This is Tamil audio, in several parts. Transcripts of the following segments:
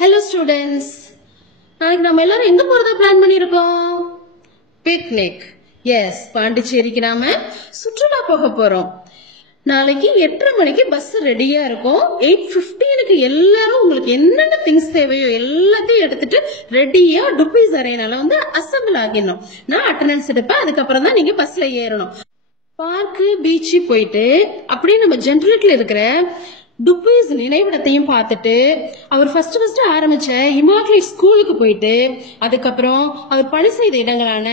ஹலோ ஸ்டூடெண்ட்ஸ், நாளைக்கு நம்ம எல்லாரும் எங்க போறதா பிளான் பண்ணிருக்கோம்? பிக்னிக். எஸ், பாண்டிச்சேரிக்கு நாம சுற்றுலா போக போறோம். நாளைக்கு 8:30 மணிக்கு பஸ் ரெடியா இருக்கும். 8:15 எல்லாரும் உங்களுக்கு என்னென்ன திங்ஸ் தேவையோ எல்லாத்தையும் எடுத்துட்டு ரெடியா டுப்பீஸ் அரேனால அசம்பிள் ஆகிடணும். நான் அட்டெண்டன்ஸ் எடுப்பேன். அதுக்கப்புறம் தான் நீங்க பஸ்ல ஏறணும். பார்க்கு பீச்சு போயிட்டு அப்படியே நம்ம ஜென்ரேட்ல இருக்கிற டுப்பீஸ் நினைவிடத்தையும் பார்த்துட்டு அவர் ஃபர்ஸ்ட் ஆரம்பிச்ச இமாக்லி ஸ்கூலுக்கு போயிட்டு அதுக்கப்புறம் அவர் பணி செய்த இடங்களான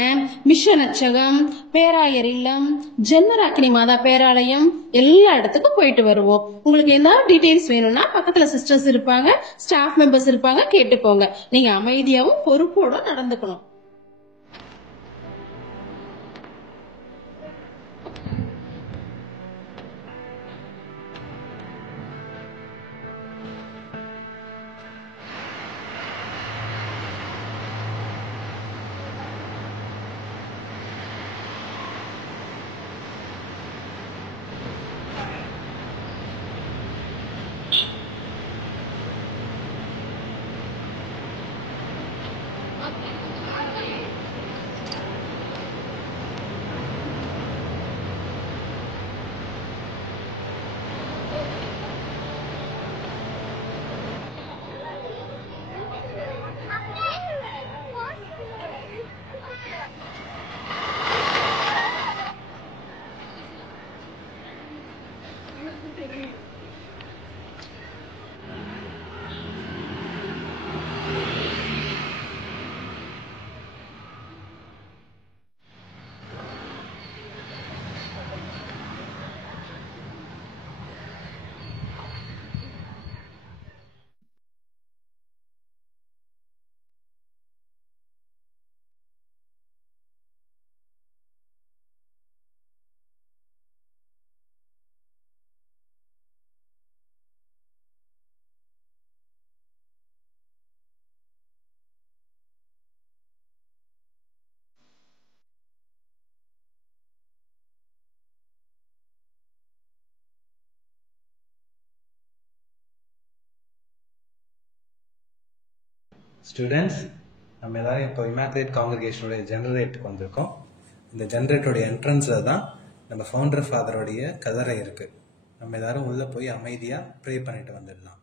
மிஷன் அச்சகம், பேராயர் இல்லம், ஜென்மராக்கினி மாதா பேராலயம் எல்லா இடத்துக்கும் போயிட்டு வருவோம். உங்களுக்கு ஏதாவது டீடைல்ஸ் வேணும்னா பக்கத்துல சிஸ்டர்ஸ் இருப்பாங்க, ஸ்டாஃப் மெம்பர்ஸ் இருப்பாங்க, கேட்டுக்கோங்க. நீங்க அமைதியாவும் பொறுப்போட நடந்துக்கணும். ஸ்டூடெண்ட்ஸ், நம்ம எல்லாரும் இப்போ இமாக்லேட் காங்கிரிகேஷனுடைய ஜெனரேட்டுக்கு வந்திருக்கோம். இந்த ஜெனரேட்டோடைய என்ட்ரன்ஸில் தான் நம்ம ஃபவுண்டர் ஃபாதருடைய கல்லறை இருக்குது. நம்ம எல்லாரும் உள்ளே போய் அமைதியாக ப்ரே பண்ணிட்டு வந்துடலாம்.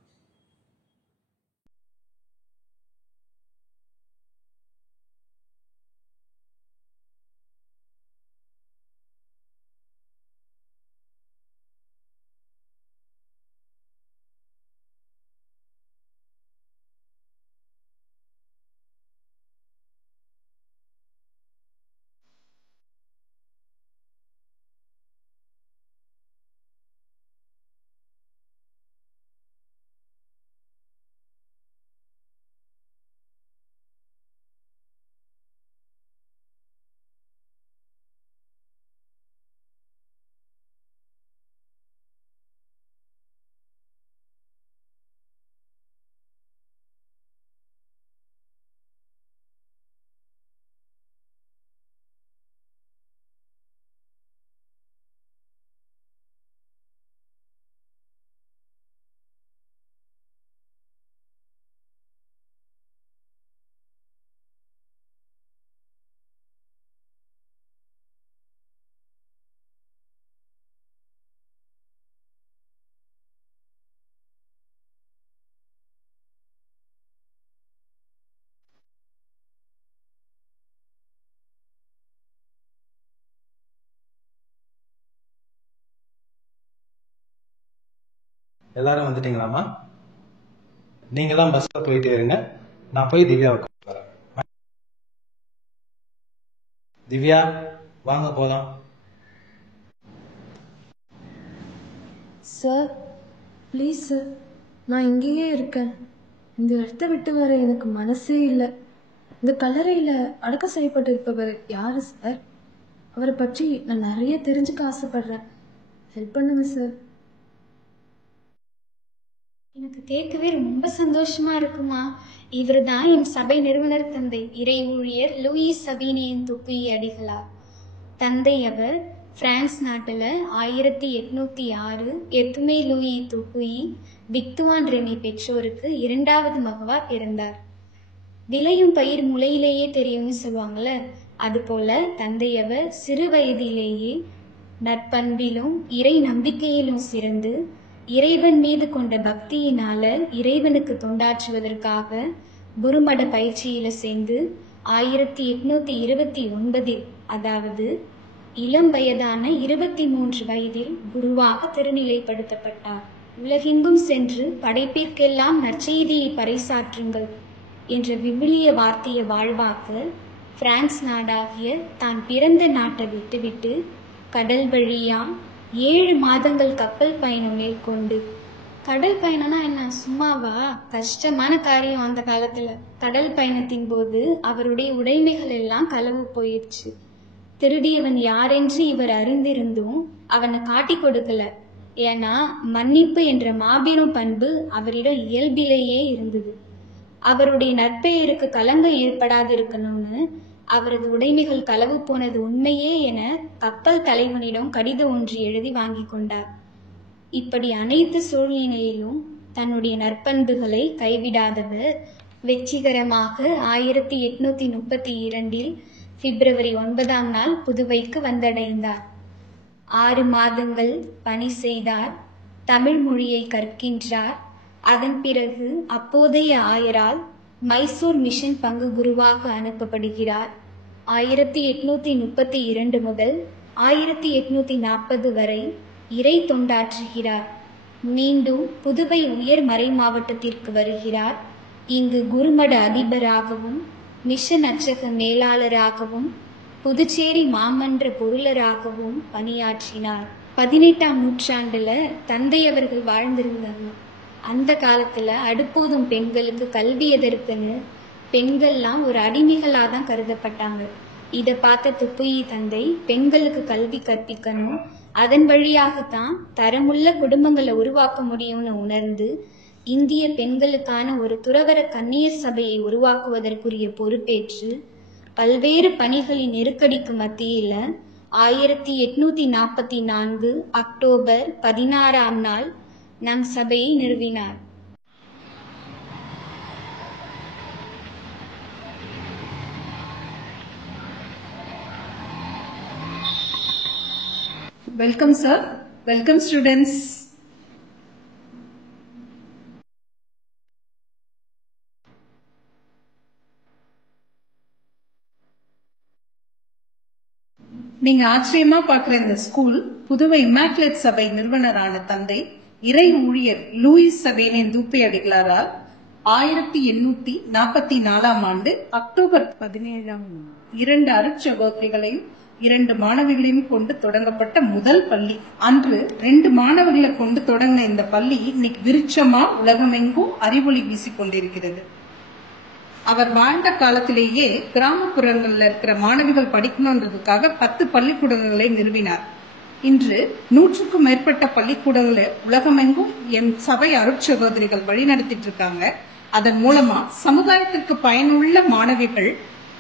எல்லாரும் வந்துட்டீங்களாமா? நீங்களாம் பஸ்ஸில் போயிட்டே இருங்க. நான் போய் திவ்யாவை கூப்பிட்டு வரேன். திவ்யா, வாங்க போகலாம். சார், ப்ளீஸ் சார், நான் இங்கேயே இருக்கேன். இந்த இடத்த விட்டு வர எனக்கு மனசே இல்லை. இந்த கல்லறையில் அடக்கம் செய்யப்பட்டிருப்பவர் யாரு சார்? அவரை பற்றி நான் நிறைய தெரிஞ்சுக்க ஆசைப்படுறேன். ஹெல்ப் பண்ணுங்க சார். எனக்கு கேட்கவே ரொம்ப சந்தோஷமா இருக்குமா. இவர் தான் என் சபை நிறுவனர் தந்தை இறை ஊழியர் லூயிஸ் சபீனியன் துப்பி அடிகளார். தந்தை அவர் பிரான்ஸ் நாட்டில் 1806 எத்துமே லூயி துப்புயி விக்துவான் ரெமி பெற்றோருக்கு 2வது மகவா பிறந்தார். விளையும் பயிர் முளையிலேயே தெரியும்னு சொல்லுவாங்கள்ல, அதுபோல தந்தையவர் சிறு வயதிலேயே நற்பண்பிலும் இறை நம்பிக்கையிலும் சிறந்து இறைவன் மீது கொண்ட பக்தியினால இறைவனுக்கு தொண்டாற்றுவதற்காக குருமட பயிற்சியில சேர்ந்து 1829 அதாவது இளம் வயதான 23 வயதில் குருவாக திருநிலைப்படுத்தப்பட்டார். உலகெங்கும் சென்று படைப்பிற்கெல்லாம் நற்செய்தியை பறைசாற்றுங்கள் என்ற விவிலிய வார்த்தையை வாழ்வாக்க பிரான்ஸ் நாடாகிய தான் பிறந்த நாட்டை விட்டுவிட்டு கடல் வழியா 7 மாதங்கள் கப்பல் பயணம் மேற்கொண்டு, கடல் பயணம்னா என்ன சும்மாவா? கஷ்டமான காரியம் அந்த காலத்துல. கடல் பயணத்தின் போது அவருடைய உடைமைகள் எல்லாம் களவு போயிடுச்சு. திருடியவன் யாரென்று இவர் அறிந்திருந்தும் அவனை காட்டி கொடுக்கல. ஏன்னா மன்னிப்பு என்ற மாபெரும் பண்பு அவரிடம் இயல்பிலேயே இருந்தது. அவருடைய நற்பெயருக்கு களங்கம் ஏற்படாது இருக்கணும்னு அவரது உடைமைகள் களவு போனது உண்மையே என கப்பல் தலைவனிடம் கடிதம் ஒன்று எழுதி வாங்கி கொண்டார். இப்படி அனைத்து சூழ்நிலையிலும் தன்னுடைய நற்பண்புகளை கைவிடாதவர் வெற்றிகரமாக 1832 பிப்ரவரி 9ஆம் நாள் புதுவைக்கு வந்தடைந்தார். 6 மாதங்கள் பணி செய்தார். தமிழ் மொழியை கற்கின்றார். அதன் பிறகு அப்போதைய ஆயரால் மைசூர் மிஷன் பங்கு குருவாக அனுப்பப்படுகிறார். 1832 முதல் 1840 வரை இறை தொண்டாற்றுகிறார். மீண்டும் புதுவை உயர் மறை மாவட்டத்திற்கு வருகிறார். இங்கு குருமட அதிபராகவும் மிஷன் அச்சக மேலாளராகவும் புதுச்சேரி மாமன்ற பொருளராகவும் பணியாற்றினார். 18ஆம் நூற்றாண்டுல தந்தையவர்கள் வாழ்ந்திருந்தாங்க. அந்த காலத்துல அடுப்போதும் பெண்களுக்கு கல்வி எதற்குன்னு பெண்கள்லாம் ஒரு அடிமைகளாக தான் கருதப்பட்டாங்க. இதை பார்த்த துப்புயி தந்தை பெண்களுக்கு கல்வி கற்பிக்கணும், அதன் வழியாகத்தான் தரமுள்ள குடும்பங்களை உருவாக்க முடியும்னு உணர்ந்து இந்திய பெண்களுக்கான ஒரு துறவற கன்னியர் சபையை உருவாக்குவதற்குரிய பொறுப்பேற்று பல்வேறு பணிகளின் நெருக்கடிக்கு மத்தியில 1844 அக்டோபர் 16ஆம் நாள் நம் சபையை நிறுவினார். Welcome sir. Welcome students. நீங்க ஆச்சரியமா பார்க்குற இந்த ஸ்கூல் புதுவை இமாக்குலேட் சபை நிறுவனரான தந்தை இறை ஊழியர் லூயிஸ் சபேனியன் தூப்பை அடிகளாரால் 1844ஆம் ஆண்டு அக்டோபர் 17ஆம் 2 அருட்சகோதரிகளையும் 2 மாணவிகளையும் கொண்டு தொடங்கப்பட்ட முதல் பள்ளி. அன்று 2 மாணவர்களை கொண்டு தொடங்கின இந்த பள்ளி இன்னைக்கு விருட்சமா உலகமெங்கும் அறிவொளி வீசிக்கொண்டிருக்கிறது. அவர் வாழ்ந்த காலத்திலேயே கிராமப்புறங்கள்ல இருக்கிற மாணவிகள் படிக்கணுன்றதுக்காக 10 பள்ளிக்கூடங்களை நிறுவினார். இன்று 100க்கும் மேற்பட்ட பள்ளிக்கூடங்களை உலகமெங்கும் என் சபை அருட்சகோதரிகள் வழிநடத்திட்டு இருக்காங்க. அதன் மூலமா சமுதாயத்திற்கு பயனுள்ள மாணவிகள்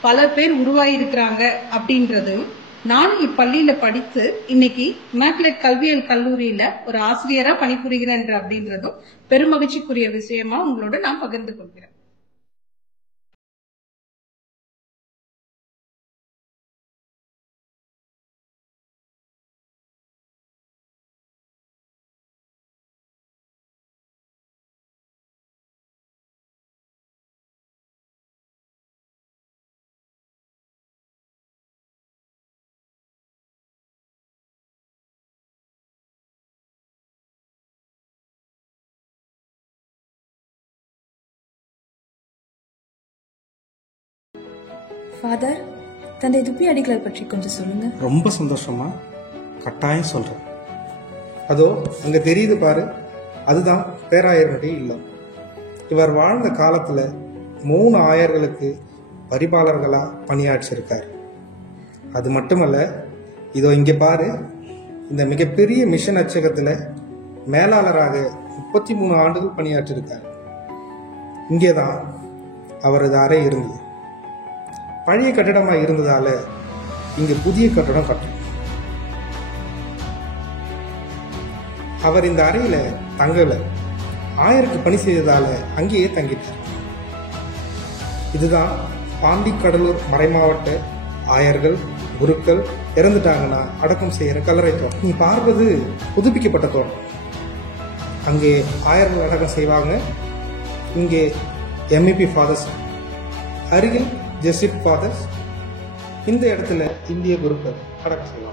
பல பேர் உருவாயிருக்கிறாங்க அப்படின்றதும், நானும் இப்பள்ளியில படித்து இன்னைக்கு இமாக்குலேட் கல்வியியல் கல்லூரியில ஒரு ஆசிரியரா பணிபுரிகிறேன் அப்படின்றதும் பெருமகிழ்ச்சிக்குரிய விஷயமா உங்களோட நான் பகிர்ந்து கொள்கிறேன். ஃபாதர், தந்தை துப்பி அடிகளார் பற்றி கொஞ்சம் சொல்லுங்க. ரொம்ப சந்தோஷமா, கட்டாயம் சொல்றேன். அதோ அங்க தெரியுது பாரு, அதுதான் பேராயர்களுடைய இல்லம். இவர் வாழ்ந்த காலத்துல 3 ஆயர்களுக்கு பரிபாலர்களா பணியாற்றிருக்கார். அது மட்டுமல்ல, இதோ இங்க பாரு, இந்த மிகப்பெரிய மிஷன் அச்சகத்துல மேலாளராக 33 ஆண்டுகள் பணியாற்றிருக்கார். இங்கேதான் அவரது அறை இருந்தது. பழைய கட்டிடமா இருந்ததால இங்கு புதிய கட்டடம் கட்டணும். அவர் இந்த அறையில தங்கல, ஆயருக்கு பணி செய்ததால அங்கேயே தங்கிட்டார். இதுதான் பாண்டி கடலூர் மறைமாவட்ட ஆயர்கள் குருக்கள் இறந்துட்டாங்கன்னா அடக்கம் செய்யற கல்லறை தோட்டம். நீ பார்ப்பது புதுப்பிக்கப்பட்ட தோட்டம். அங்கே ஆயர்கள் அடக்கம் செய்வாங்க, இங்கே எம்இபி ஃபாதர்ஸ், அருகில் ஜெசிட் ஃபாதர்ஸ், இந்த இடத்துல இந்திய குருக்கள் அடக்கம் செய்வாங்க.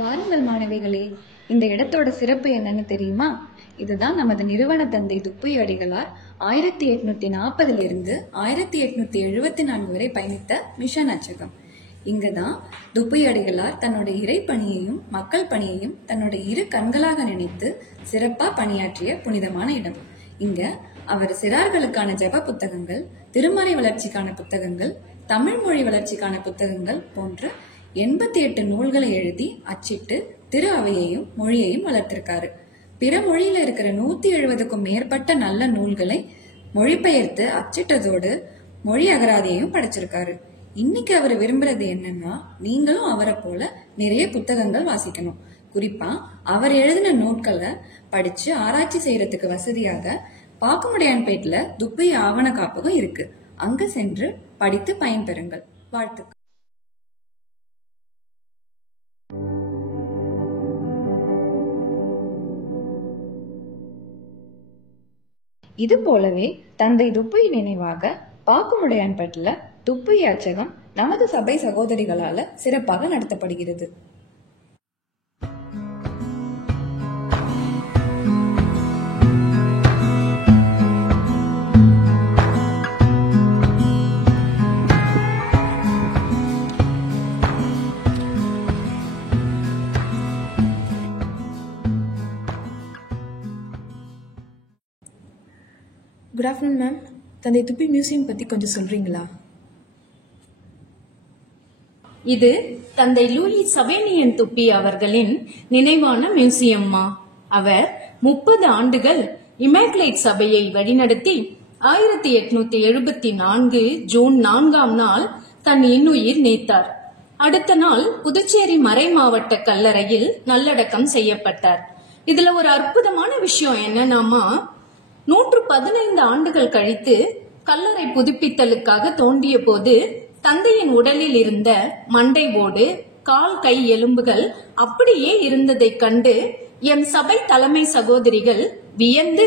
வாருங்கள் மாணவிகளே, இந்த இடத்தோட சிறப்பு என்னன்னு தெரியுமா? இதுதான் நமது நிறுவன தந்தை துப்பை அடிகளார் 1840 1874 வரை பயணித்த மிஷன் அச்சகம். இங்கதான் துப்பை அடிகளார் தன்னோட இறை பணியையும் மக்கள் பணியையும் தன்னோட இரு கண்களாக நினைத்து சிறப்பா பணியாற்றிய புனிதமான இடம். இங்க அவர் சிறார்களுக்கான ஜெப புத்தகங்கள், திருமறை வளர்ச்சிக்கான புத்தகங்கள், தமிழ் மொழி வளர்ச்சிக்கான புத்தகங்கள் போன்ற 88 நூல்களை எழுதி அச்சிட்டு திரு அவையையும் மொழியையும் வளர்த்திருக்காரு. பிற மொழியில இருக்கிற 170க்கும் மேற்பட்ட நல்ல நூல்களை மொழிபெயர்த்து அச்சிட்டதோடு மொழி அகராதியையும் படைச்சிருக்காரு. இன்னைக்கு அவர் விரும்புறது என்னன்னா, நீங்களும் அவரை போல நிறைய புத்தகங்கள் வாசிக்கணும். குறிப்பா அவர் எழுதின நூல்களை படிச்சு ஆராய்ச்சி செய்யறதுக்கு வசதியாக பாக்குமுடையான்பேட்டில் துப்பை ஆவண காப்பகம் இருக்கு. அங்க சென்று படித்து பயன்பெறுங்கள். வாழ்த்துக்கள். இது போலவே தந்தை துப்பை நினைவாக பாக்குமுடையான்பேட்டில் துப்பை அச்சகம் நமது சபை சகோதரிகளால சிறப்பாக நடத்தப்படுகிறது. Good afternoon ma'am. தந்தை துப்பி மியூசியம் பற்றி கொஞ்சம் சொல்கிறீங்களா? இது தந்தை லூயி சவேனியன் துப்பி அவர்களின் நினைவான மியூசியம்மா. அவர் 30 ஆண்டுகள் இமாக்குலேட் சபையை வழிநடத்தி 1874 ஜூன் 4ஆம் நாள் தன் இன்னுயிர் நீத்தார். அடுத்த நாள் புதுச்சேரி மறை மாவட்ட கல்லறையில் நல்லடக்கம் செய்யப்பட்டார். இதுல ஒரு அற்புதமான விஷயம் என்னன்னாமா, 115 ஆண்டுகள் கழித்து கல்லறை புதுப்பித்தலுக்காக தோண்டிய போது தந்தையின் உடலில் இருந்த மண்டை ஓடு, கால் கை எலும்புகள் அப்படியே இருந்ததை கண்டு எம் சபை தலைமை சகோதரிகள் வியந்து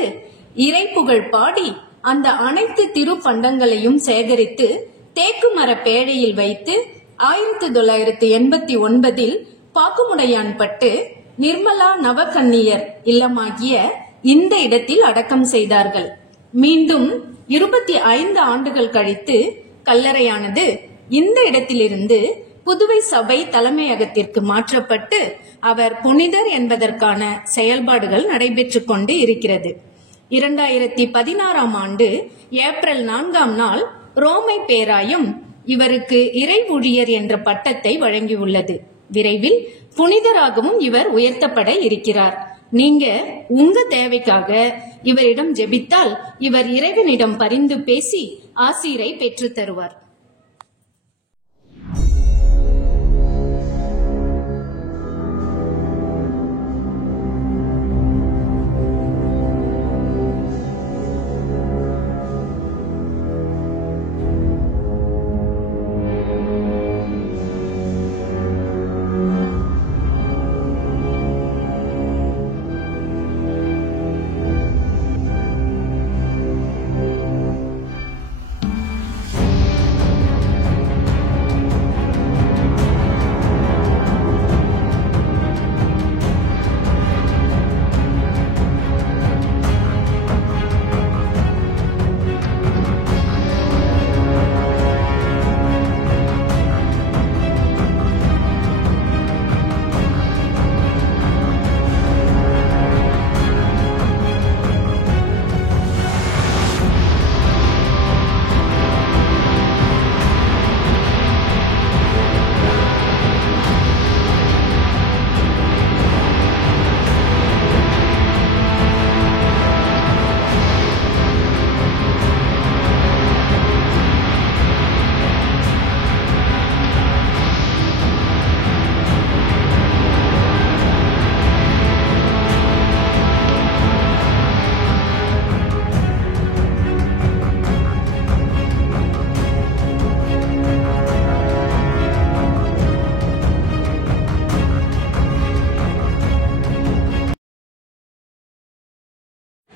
இறை புகழ் பாடி அந்த அனைத்து திருப்பண்டங்களையும் சேகரித்து தேக்கு மர பேழையில் வைத்து 1989 பாக்குமுடையான்பட்டு நிர்மலா நவகன்னியர் இல்லமாகிய இந்த இடத்தில் அடக்கம் செய்தார்கள். மீண்டும் 25 ஆண்டுகள் கழித்து கல்லறையானது இந்த இடத்திலிருந்து புதுவை சபை தலைமையகத்திற்கு மாற்றப்பட்டு அவர் புனிதர் என்பதற்கான செயல்பாடுகள் நடைபெற்றுக் கொண்டு இருக்கிறது. 2016ஆம் ஆண்டு ஏப்ரல் 4ஆம் நாள் ரோமை பேராயம் இவருக்கு இறை ஊழியர் என்ற பட்டத்தை வழங்கியுள்ளது. விரைவில் புனிதராகவும் இவர் உயர்த்தப்பட இருக்கிறார். நீங்க உங்க தேவைக்காக இவரிடம் ஜெபித்தால் இவர் இறைவனிடம் பரிந்து பேசி ஆசீரை பெற்று தருவார்.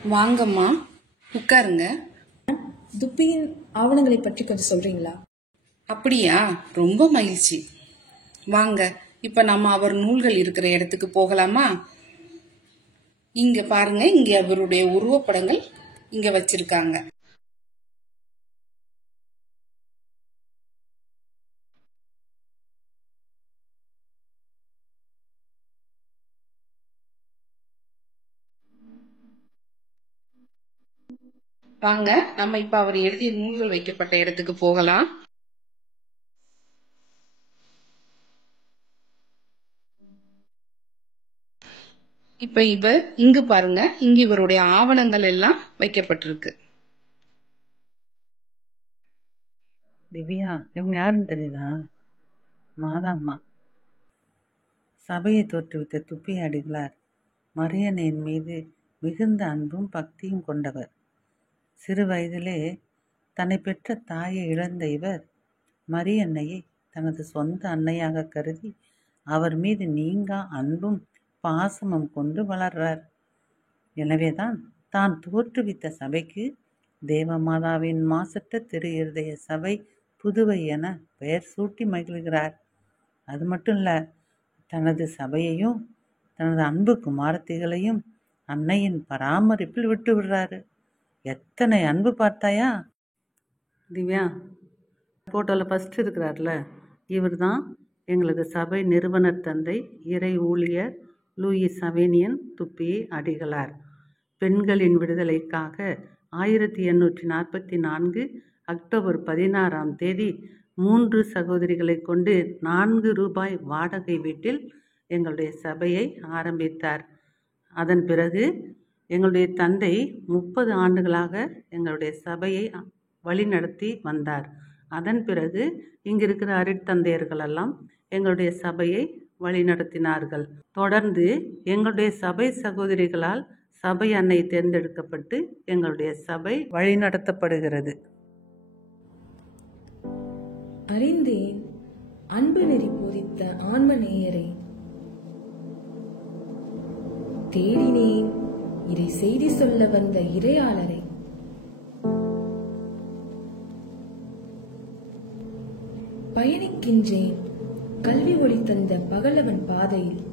வாங்கம்மா, உட்காருங்க. துப்பியின் ஆவணங்களை பற்றி கொஞ்சம் சொல்றீங்களா? அப்படியா? ரொம்ப மகிழ்ச்சி. வாங்க, இப்ப நம்ம அவர் நூல்கள் இருக்கிற இடத்துக்கு போகலாமா? இங்க பாருங்க, இங்க அவருடைய உருவப்படங்கள் இங்க வச்சிருக்காங்க. வாங்க, நம்ம இப்ப அவர் எழுதிய நூல்கள் வைக்கப்பட்ட இடத்துக்கு போகலாம். இப்ப இவர் இங்கு பாருங்க, இங்கு இவருடைய ஆவணங்கள் எல்லாம் வைக்கப்பட்டிருக்கு. திவ்யா, இவங்க யாருன்னு தெரியுதா? மாதாம்மா. சபையை தோற்றுவித்த துப்பி அடிகளார் மரியன்னையின் மீது மிகுந்த அன்பும் பக்தியும் கொண்டவர். சிறு வயதிலே தன்னை பெற்ற தாயை இழந்த இவர் மரியன்னையை தனது சொந்த அன்னையாக கருதி அவர் மீது நீங்கா அன்பும் பாசமும் கொண்டு வளர்றார். எனவேதான் தான் தோற்றுவித்த சபைக்கு தேவமாதாவின் மாசற்ற திரு இருதய சபை புதுவை என பெயர் சூட்டி மகிழ்கிறார். அது மட்டும் இல்ல, தனது சபையையும் தனது அன்பு குமாரத்திகளையும் அன்னையின் பராமரிப்பில் விட்டு விடுறாரு. எத்தனை அன்பு பார்த்தாயா? திவ்யா, போட்டோவில் ஃபர்ஸ்ட் இருக்கிறார்ல, இவர் தான் எங்களது சபை நிறுவனர் தந்தை இறை ஊழியர் லூயிஸ் சவேனியன் துப்பி அடிகளார். பெண்களின் விடுதலைக்காக 1844 அக்டோபர் 16 3 சகோதரிகளை கொண்டு 4 ரூபாய் வாடகை வீட்டில் எங்களுடைய சபையை ஆரம்பித்தார். அதன் பிறகு எங்களுடைய தந்தை 30 ஆண்டுகளாக எங்களுடைய சபையை வழிநடத்தி வந்தார். அதன் பிறகு இங்கிருக்கிற அருட்தந்தையர்கள் எல்லாம் எங்களுடைய சபையை வழிநடத்தினார்கள். தொடர்ந்து எங்களுடைய சபை சகோதரிகளால் சபை அன்னை தேர்ந்தெடுக்கப்பட்டு எங்களுடைய சபை வழிநடத்தப்படுகிறது. அறிந்தேன் அன்பு நெறி போதித்த ஆன்ம நேயரை, தேடினேன் இறை செய்தி சொல்ல வந்த இறையாளரை, பயணிக்கின்றேன் கல்வி ஒளி தந்த பகலவன் பாதையில்.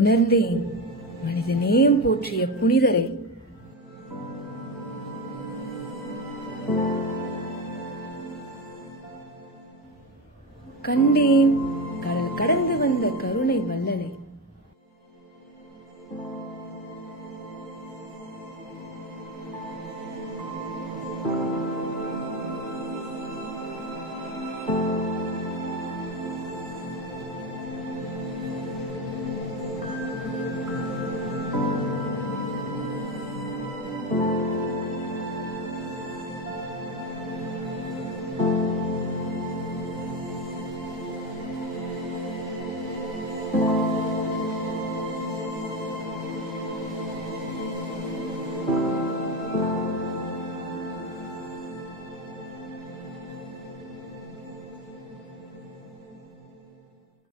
உணர்ந்தேன் மனித நேயம் போற்றிய புனிதரை, கண்டேன் கடல் கடந்து வந்த கருணை வல்லலை.